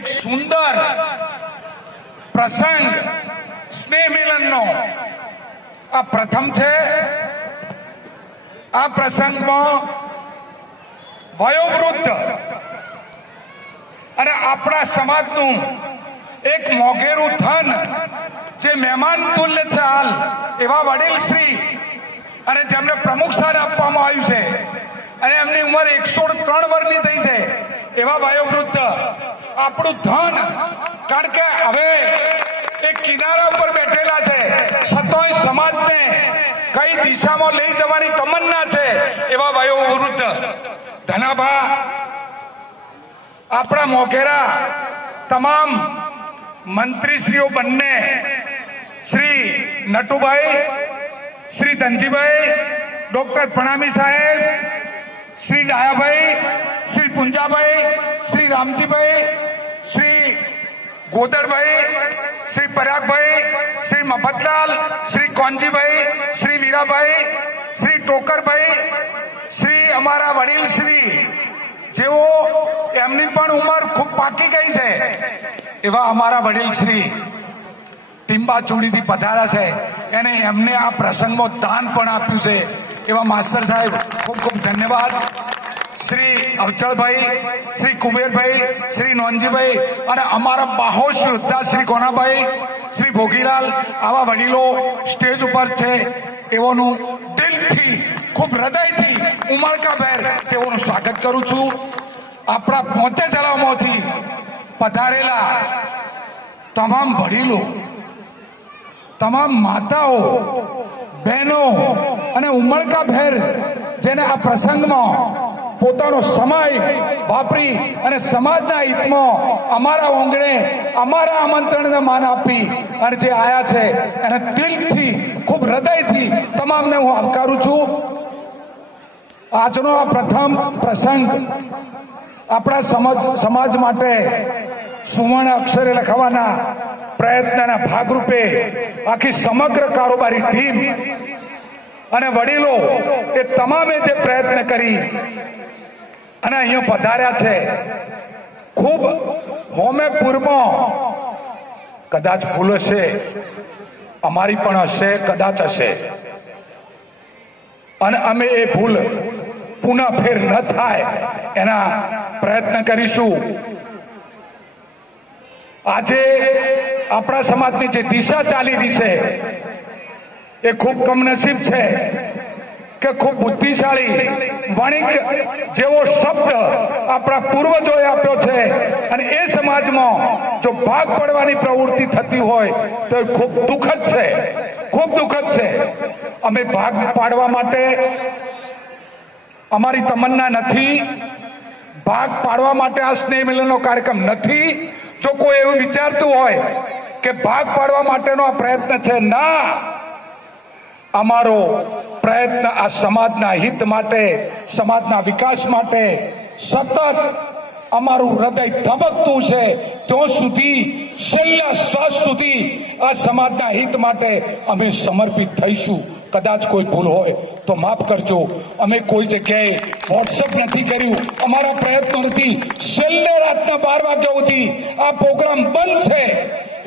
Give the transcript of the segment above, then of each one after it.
એક સુંદર પ્રસંગ સ્નેહ મિલનનો આ પ્રથમ છે. આ પ્રસંગમાં વયોવૃદ્ધ અને આપણા સમાજનું એક મોઘેરું ધન જે મહેમાન તુલ્ય છે હાલ એવા વડીલ શ્રી અને જેમને પ્રમુખ સ્થાન આપવામાં આવ્યું છે અને એમની ઉંમર 103 વર્ષની થઈ છે એવા વયોવૃદ્ધ આપણું ધન, કારણ કે હવે એક કિનારા ઉપર બેઠેલા છે છતાંય સમાજને કઈ દિશામાં લઈ જવાની તમન્ના છે એવા વયોવૃદ્ધ ધનાભા આપણા મોઘેરા તમામ મંત્રીશ્રીઓ બંને શ્રી નટુભાઈ, શ્રી ધનજીભાઈ, ડોક્ટર પ્રણામી સાહેબ, શ્રી ડાયાભાઈ, શ્રી પુંજાભાઈ, શ્રી રામજીભાઈ, શ્રી ગોદરભાઈ, શ્રી પરાગભાઈ, શ્રી મફતલાલ, શ્રી કોનજીભાઈ, શ્રી વીરાભાઈ, શ્રી ટોકરભાઈ, શ્રી અમારા વડીલ શ્રી જેઓ એમની પણ ઉંમર ખૂબ પાકી ગઈ છે એવા અમારા વડીલ શ્રી ટીમ્બા ચૂડીથી પધાર્યા છે અને એમને આ પ્રસંગમાં દાન પણ આપ્યું છે એવા માસ્ટર સાહેબ ખૂબ ખૂબ ધન્યવાદ. શ્રી અવચળભાઈ, શ્રી કુબેરભાઈ, શ્રી નોનજીભાઈ અને અમારા બાહોશ યોદ્ધા શ્રી કોનાભાઈ, શ્રી ભોગીલાલ, આવા વડીલો સ્ટેજ ઉપર છે તેઓનું દિલથી ખૂબ હૃદયથી ઉમળકાભેર તેઓનું સ્વાગત કરું છું. આપણા 75 જિલ્લાઓમાંથી પધારેલા તમામ વડીલો, તમામ માતાઓ, બહેનો અને ઉમળકાભેર જેને આ પ્રસંગમાં પોતાનો સમય વાપરી અને સમાજના હિતમાં અમારા ઓંગણે અમારા આમંત્રણને માન આપી અને જે આયા છે એને દિલથી ખૂબ હૃદયથી તમામને હું આવકારું છું. આજનો આ પ્રથમ પ્રસંગ આપણા સમાજ માટે સુવર્ણ અક્ષરે લખવાના પ્રયત્નના ભાગરૂપે આખી સમગ્ર કારોબારી ટીમ અને વડીલો એ તમામે જે પ્રયત્ન કરી અને અહીંયા પધાર્યા છે. ખૂબ હોમેપુરમાં કદાચ ભૂલ હશે, અમારી પણ હશે, કદાચ હશે, અને અમે એ ભૂલ પુનઃ ફેર ન થાય એના પ્રયત્ન કરીશું. આજે આપણા સમાજની જે દિશા ચાલી રહી છે એ ખૂબ કમનસીબ છે કે ખૂબ બુદ્ધિશાળી વણિક જેવો શબ્દ આપણા પૂર્વજોએ આપ્યો છે અને એ સમાજમાં જો ભાગ પડવાની પ્રવૃત્તિ થતી હોય તો એ ખૂબ દુઃખદ છે, ખૂબ દુઃખદ છે. અમે ભાગ પાડવા માટે અમારી તમન્ના નથી, ભાગ પાડવા માટે આ સ્નેહ મિલનનો કાર્યક્રમ નથી. જો કોઈ એવું વિચારતું હોય કે ભાગ પાડવા માટેનો આ પ્રયત્ન છે, ના, અમારો પ્રયત્ન આ સમાજના હિત માટે, સમાજના વિકાસ માટે સતત અમારું હૃદય ધબકતું છે ત્યાં સુધી, છેલ્લા શ્વાસ સુધી આ સમાજના હિત માટે અમે સમર્પિત થઈશું. કદાચ કોઈ ભૂલ હોય તો માફ કરજો. અમે કોઈ જગ્યાએ વોટ્સઅપ નથી કર્યું, અમારા પ્રયત્નો નથી. છેલ્લે રાતના 12 વાગ્યા સુધી આ પ્રોગ્રામ બંધ છે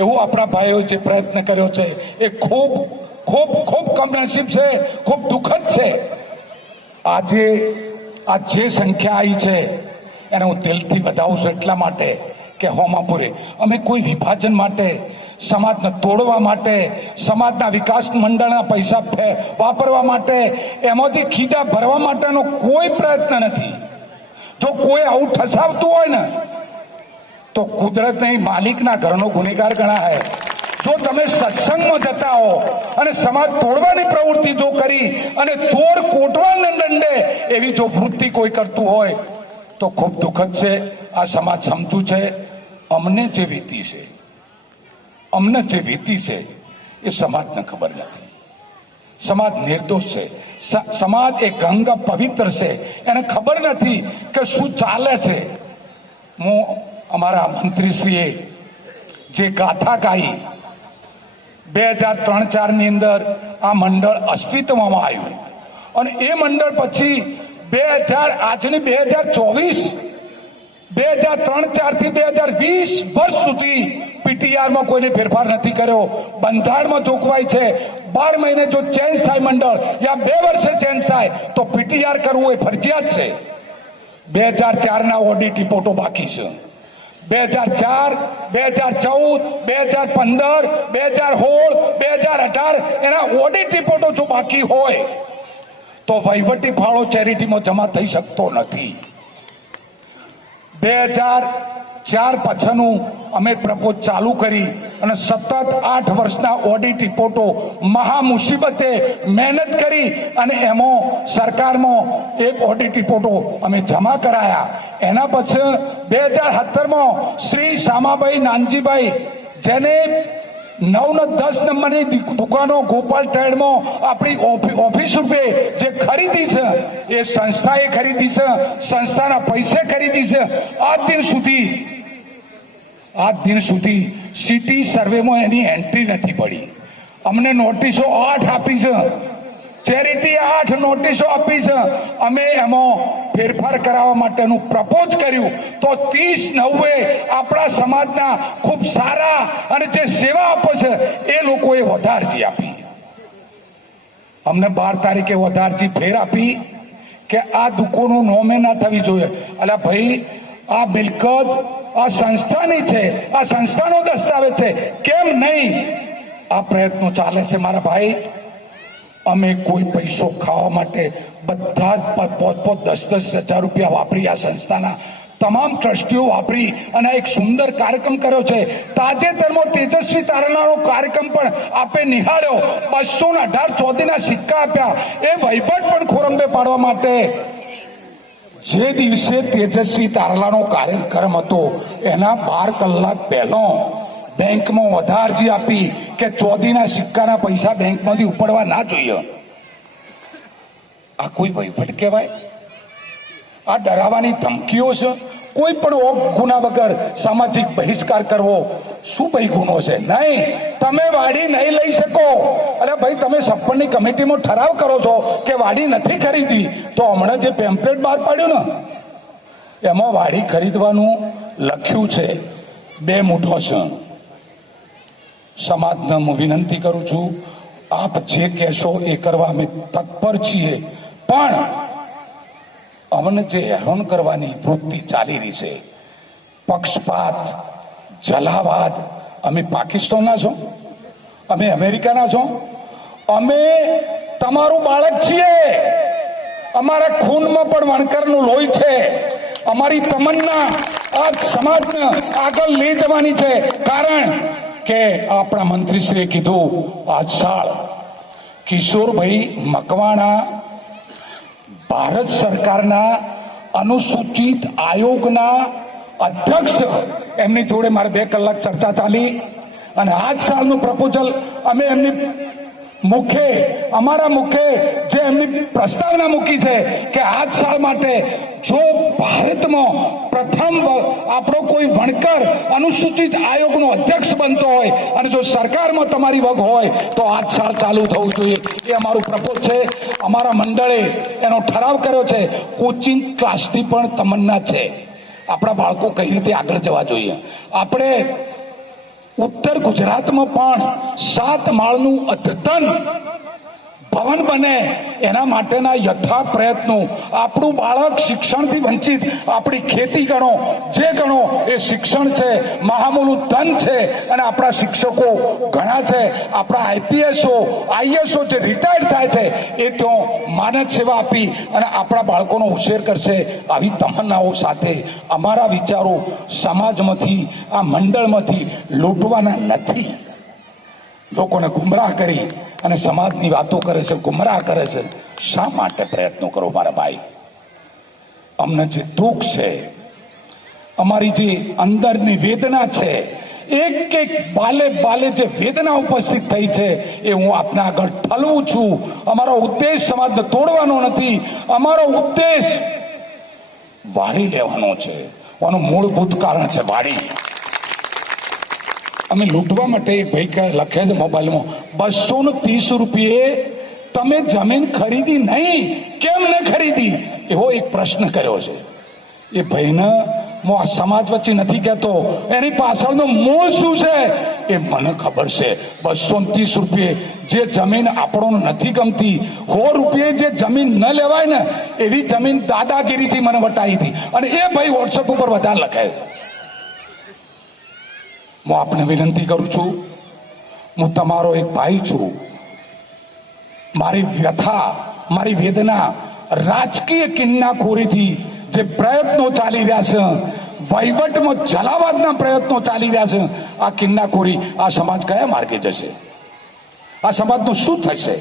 એવું આપણા ભાઈઓએ જે પ્રયત્ન કર્યો છે એ ખૂબ ખૂબ ખૂબ કમનસીબ છે, ખૂબ દુઃખદ છે. આજે આ જે સંખ્યા આવી છે એને હું દિલથી વધાવું છું એટલા માટે કે હોમાપુરે અમે કોઈ વિભાજન માટે, સમાજને તોડવા માટે, સમાજના વિકાસ મંડળના પૈસા વાપરવા માટે, એમાંથી ખીજા ભરવા માટેનો કોઈ પ્રયત્ન નથી. જો કોઈ આવું ઠસાવતું હોય ને તો કુદરતની માલિકના ઘરનો ગુનેગાર ગણાય. જો તમે સત્સંગમાં જતા હો અને સમાજ તોડવાની પ્રવૃત્તિ જો કરી અને ચોર કોટવાલને દંડે એવી જો વૃત્તિ કોઈ કરતું હોય તો ખૂબ દુઃખદ છે. આ સમાજ સમજુ છે. અમને જે વીતી છે એ સમાજને ખબર નથી. સમાજ નિર્દોષ છે. સમાજ એ ગંગા પવિત્ર છે, એને ખબર નથી કે શું ચાલે છે. હું અમારા મંત્રીશ્રીએ જે ગાથા ગાઈ 2003-04 ની અંદર આ મંડળ અસ્તિત્વમાં આવ્યું અને એ મંડળ પછી 2024 2003-4 થી 2020 વર્ષ સુધી પીટીઆરમાં કોઈને ફેરફાર નથી કર્યો. બંધારણમાં જોગવાઈ છે 12 મહિને જો ચેન્જ થાય મંડળ યા 2 વર્ષે ચેન્જ થાય તો પીટીઆર કરવું એ ફરજિયાત છે. 2004 ના ઓડિટ રિપોર્ટો બાકી છે. 2004, 2014, 2015, 2016, 2018 એના ઓડિટ રિપોર્ટો જો બાકી હોય તો વહીવટી ફાળો ચેરિટીમાં જમા થઈ શકતો નથી. 2004 પછીનું અમે પ્રપોઝ ચાલુ કરી અને સતત 8 વર્ષના ઓડિટ રિપોર્ટો મહા મુસીબતે મહેનત કરી અને એમાં સરકારમાં એક ઓડિટ રિપોર્ટો અમે જમા કરાયા. એના પછી 2017માં શ્રી શામાભાઈ નાનજીભાઈ જેને 9 ને 10 નંબરની દુકાનો ગોપાલ ટ્રેડમાં આપણી ઓફિસ રૂપે જે ખરીદી છે એ સંસ્થાએ ખરીદી છે, સંસ્થાના પૈસે ખરીદી છે. આજ દિન સુધી સિટી સર્વેમાં એની એન્ટ્રી નથી પડી. અમને નોટિસો 8 આપી છે, ચેરિટી 8 નોટિસો આપી છે. અમે એમાં ફેરફાર કરાવવા માટેનું પ્રપોઝ કર્યું તો 30/9 આપણા સમાજના ખૂબ સારા અને જે સેવા આપે છે એ લોકોએ વધારજી આપી. અમને 12 તારીખે વધારજી ફેર આપી કે આ દુકાનો નોમે ના થવી જોઈએ. અલા ભાઈ, આ મિલકત આ સંસ્થાની છે, આ સંસ્થાનો દસ્તાવેજ છે, કેમ નહીં? આ પ્રયત્નો ચાલે છે મારા ભાઈ. અમે કોઈ પૈસો ખાવા માટે બધા જ 5-10 હજાર રૂપિયા વાપરી આ સંસ્થાના તમામ ટ્રસ્ટીઓ વાપરી અને એક સુંદર કાર્યક્રમ કર્યો છે. તાજેતરમાં તેજસ્વી તારલાનો કાર્યક્રમ પણ આપે નિહાળ્યો. 218 ચોદીના સિક્કા આપ્યા. એ વહીવટ પણ ખોરંબે પાડવા માટે જે દિવસે તેજસ્વી તારલાનો કાર્યક્રમ હતો એના 12 કલાક પહેલો બેંકમાં વધારજી આપી કે ચોદીના સિક્કાના પૈસા બેંકમાંથી ઉપડવા ના જોઈએ. આ કોઈ વહીવટ કહેવાય? આ ડરાવવાની ધમકીઓ છે. કોઈ પણ ગુના વગર સામાજિક બહિષ્કાર કરવો શું ભાઈ ગુનો છે? નહીં, તમે વાડી નહીં લઈ શકો. અરે ભાઈ, તમે સરપંચની કમિટીમાં ઠરાવ કરો છો કે વાડી નથી ખરીદી, તો હમણાં જે પેમ્પલેટ બહાર પાડ્યું ને એમાં વાડી ખરીદવાનું લખ્યું છે 2 મૂઠો છે. સમાજને હું વિનંતી કરું છું, આપ જે કહેશો એ કરવા અમે તત્પર છીએ, પણ અમને જે હેરાન કરવાની વૃત્તિ ચાલી રહી છે, પક્ષપાત, જલાવાદ, અમે પાકિસ્તાનના છો, અમે અમેરિકાના છો, અમે તમારું બાળક છીએ. અમારા ખૂનમાં પણ વણકરનું લોહી છે. અમારી તમન્ના આ સમાજને આગળ લઈ જવાની છે. કારણ કે આપણા મંત્રીશ્રીએ કીધું આજ સાલ કિશોરભાઈ મકવાણા ભારત સરકારના અનુસૂચિત આયોગના અધ્યક્ષ, એમની જોડે મારે 2 કલાક ચર્ચા ચાલી અને આજ સાલનું પ્રપોઝલ અમે એમની મુખે, અમારા મુખે જે એમની પ્રસ્તાવના મૂકી છે કે આજ સાલ માટે જો ભારતમાં પ્રથમ આપણો કોઈ વણકર અનુસૂચિત આયોગનો અધ્યક્ષ બનતો હોય અને જો સરકારમાં તમારી વગ હોય તો આજ સાલ ચાલુ થવું જોઈએ. એ અમારું પ્રપોઝ છે. અમારા મંડળે એનો ઠરાવ કર્યો છે. કોચિંગ ક્લાસની પણ તમન્ના છે. આપણા બાળકો કઈ રીતે આગળ જવા જોઈએ. આપણે ઉત્તર ગુજરાતમાં પણ 7 માળનું અદ્યતન ભવન બને એના માટેના યથા પ્રયત્નો. આપણું બાળક શિક્ષણથી વંચિત, આપણી ખેતી ગણો, જે ગણો એ શિક્ષણ છે, મહામૂલું ધન છે. અને આપણા શિક્ષકો ઘણા છે, આપણા આઈપીએસઓ આઈએસઓ જે રિટાયર્ડ થાય છે એ ત્યાં માનદ સેવા આપી અને આપણા બાળકોનો ઉછેર કરશે. આવી તમન્નાઓ સાથે અમારા વિચારો સમાજમાંથી, આ મંડળમાંથી લૂંટવાના નથી. લોકોને ગુમરાહ કરી અને સમાજની વાતો કરે છે, ગુમરાહ કરે છે. શા માટે પ્રયત્નો કરો મારા ભાઈ? અમને જે દુઃખ છે, અમારી જે અંદરની વેદના છે, એક બાલે જે વેદના ઉપસ્થિત થઈ છે એ હું આપના આગળ ઠલવું છું. અમારો ઉદ્દેશ સમાજને તોડવાનો નથી. અમારો ઉદ્દેશ વાડી લેવાનો છે. આનું મૂળભૂત કારણ છે વાડી. અમે લૂંટવા માટે ભાઈ લખે છે મોબાઈલમાં 230 રૂપિયે તમે જમીન ખરીદી નહીં, કેમ ન ખરીદી? એવો એક પ્રશ્ન કર્યો છે. એ ભાઈને હું આ સમાજ વચ્ચે નથી કહેતો, એની પાછળનો મૂળ શું છે એ મને ખબર છે. 230 રૂપિયે જે જમીન આપણો નથી ગમતી, 100 રૂપિયે જે જમીન ન લેવાય ને એવી જમીન દાદાગીરીથી મને વટાવી હતી, અને એ ભાઈ વોટ્સએપ ઉપર વધારે લખે. હું આપને વિનંતી કરું છું, હું તમારો એક ભાઈ છું. મારી વ્યથા, મારી વેદના રાજકીય કિન્નાખોરીથી જે પ્રયત્નો ચાલી રહ્યા છે, વહીવટમાં જલાવાદના પ્રયત્નો ચાલી રહ્યા છે, આ કિન્નાખોરી આ સમાજ કયા માર્ગે જશે? આ સમાજનું શું થશે?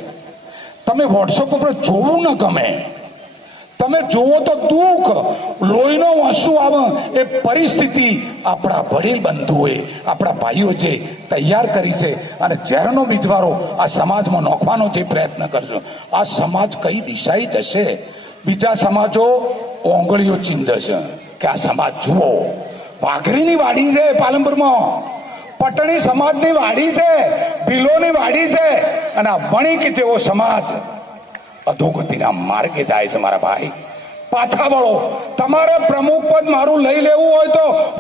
તમે વોટ્સએપ ઉપર જોવું ન ગમે, તમે જોવો તો દુઃખ, લોહીનો આંસુ આવે એ પરિસ્થિતિ આપણા વડીલ બંધુઓએ, આપણા ભાઈઓ જે તૈયાર કરી છે અને ઝેરનો બીજવારો આ સમાજમાં નોખવાનો જે પ્રયત્ન કરજો, આ સમાજ કઈ દિશાએ જશે? બીજા સમાજો ઓંગળીઓ ચીંધશે કે આ સમાજ જુઓ, વાઘરીની વાડી છે પાલનપુરમાં, પટણી સમાજની વાડી છે, ભીલોની વાડી છે, અને આ વણિક જેવો સમાજ અધોગતિના માર્ગે જાય છે. મારા ભાઈ, પાછા વળો. તમારે પ્રમુખ પદ મારું લઈ લેવું હોય તો